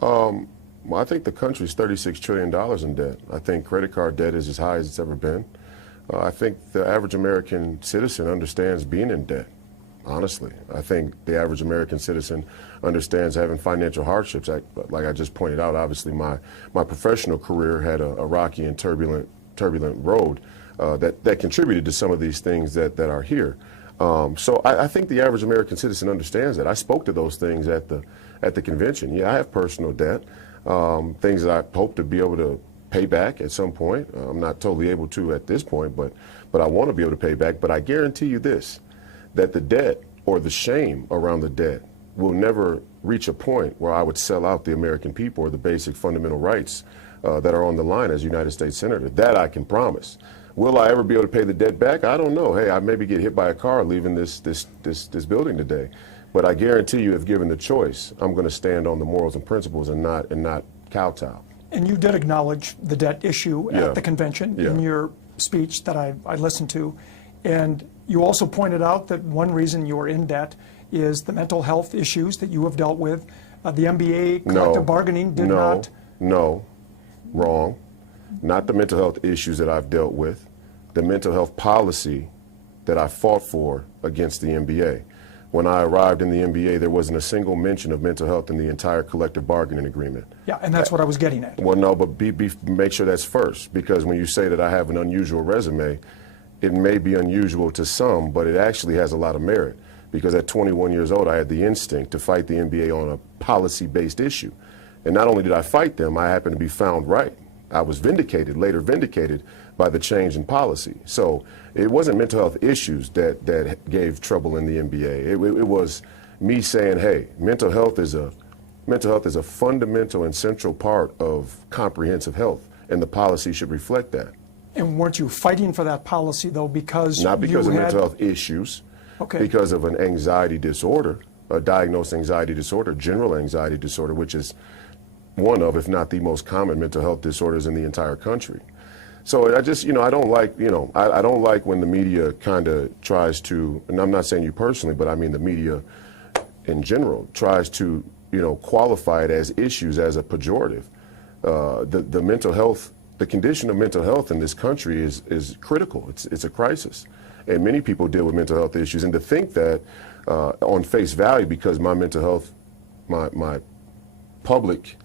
Well, I think the country's $36 trillion in debt. I think credit card debt is as high as it's ever been. I think the average American citizen understands being in debt, honestly. I think the average American citizen understands having financial hardships. Like I just pointed out, obviously my professional career had a rocky and turbulent road that contributed to some of these things that are here. So I think the average American citizen understands that. I spoke to those things at the convention. Yeah, I have personal debt, things that I hope to be able to pay back at some point. I'm not totally able to at this point, but I want to be able to pay back. But I guarantee you this, that the debt or the shame around the debt will never reach a point where I would sell out the American people or the basic fundamental rights that are on the line as United States Senator. That I can promise. Will I ever be able to pay the debt back? I don't know. Hey, I maybe get hit by a car leaving this building today. But I guarantee you, if given the choice, I'm going to stand on the morals and principles and not kowtow. And you did acknowledge the debt issue at the convention in your speech that I listened to. And you also pointed out that one reason you are in debt is the mental health issues that you have dealt with. The MBA collective bargaining did not. No, wrong. Not the mental health issues that I've dealt with. The mental health policy that I fought for against the NBA. When I arrived in the NBA, there wasn't a single mention of mental health in the entire collective bargaining agreement. Yeah, and that's what I was getting at. Well, no, but make sure that's first, because when you say that I have an unusual resume, it may be unusual to some, but it actually has a lot of merit, because at 21 years old, I had the instinct to fight the NBA on a policy-based issue. And not only did I fight them, I happened to be found right. I was later vindicated by the change in policy. So it wasn't mental health issues that gave trouble in the NBA. It was me saying, hey, mental health is a fundamental and central part of comprehensive health, and the policy should reflect that. And weren't you fighting for that policy, though, because Not because of mental health issues, because of an anxiety disorder, a diagnosed anxiety disorder, general anxiety disorder, which is one of, if not the most common mental health disorders in the entire country. So I just, I don't like, I don't like when the media kind of tries to, and I'm not saying you personally, but I mean the media in general tries to, qualify it as issues as a pejorative. The mental health, the condition of mental health in this country is critical. It's a crisis. And many people deal with mental health issues. And to think that on face value, because my mental health, my public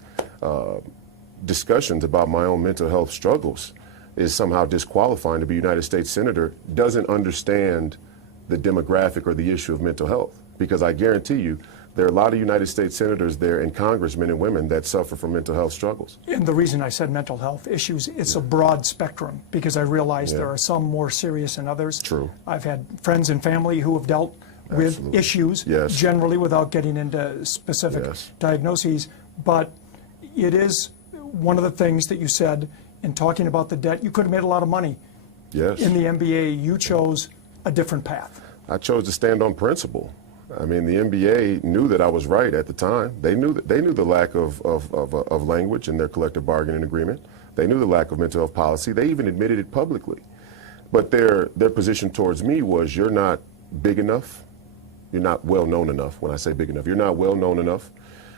discussions about my own mental health struggles is somehow disqualifying to be United States Senator, doesn't understand the demographic or the issue of mental health. Because I guarantee you, there are a lot of United States Senators there and congressmen and women that suffer from mental health struggles. And the reason I said mental health issues, it's a broad spectrum, because I realize there are some more serious than others. True. I've had friends and family who have dealt with issues generally without getting into specific diagnoses. But it is one of the things that you said in talking about the debt. You could have made a lot of money in the NBA. You chose a different path. I chose to stand on principle. I mean, the NBA knew that I was right at the time. They knew the lack of language in their collective bargaining agreement. They knew the lack of mental health policy. They even admitted it publicly. But their position towards me was, you're not big enough. You're not well known enough. When I say big enough, you're not well known enough.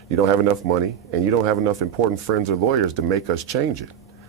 You don't have enough money, and you don't have enough important friends or lawyers to make us change it.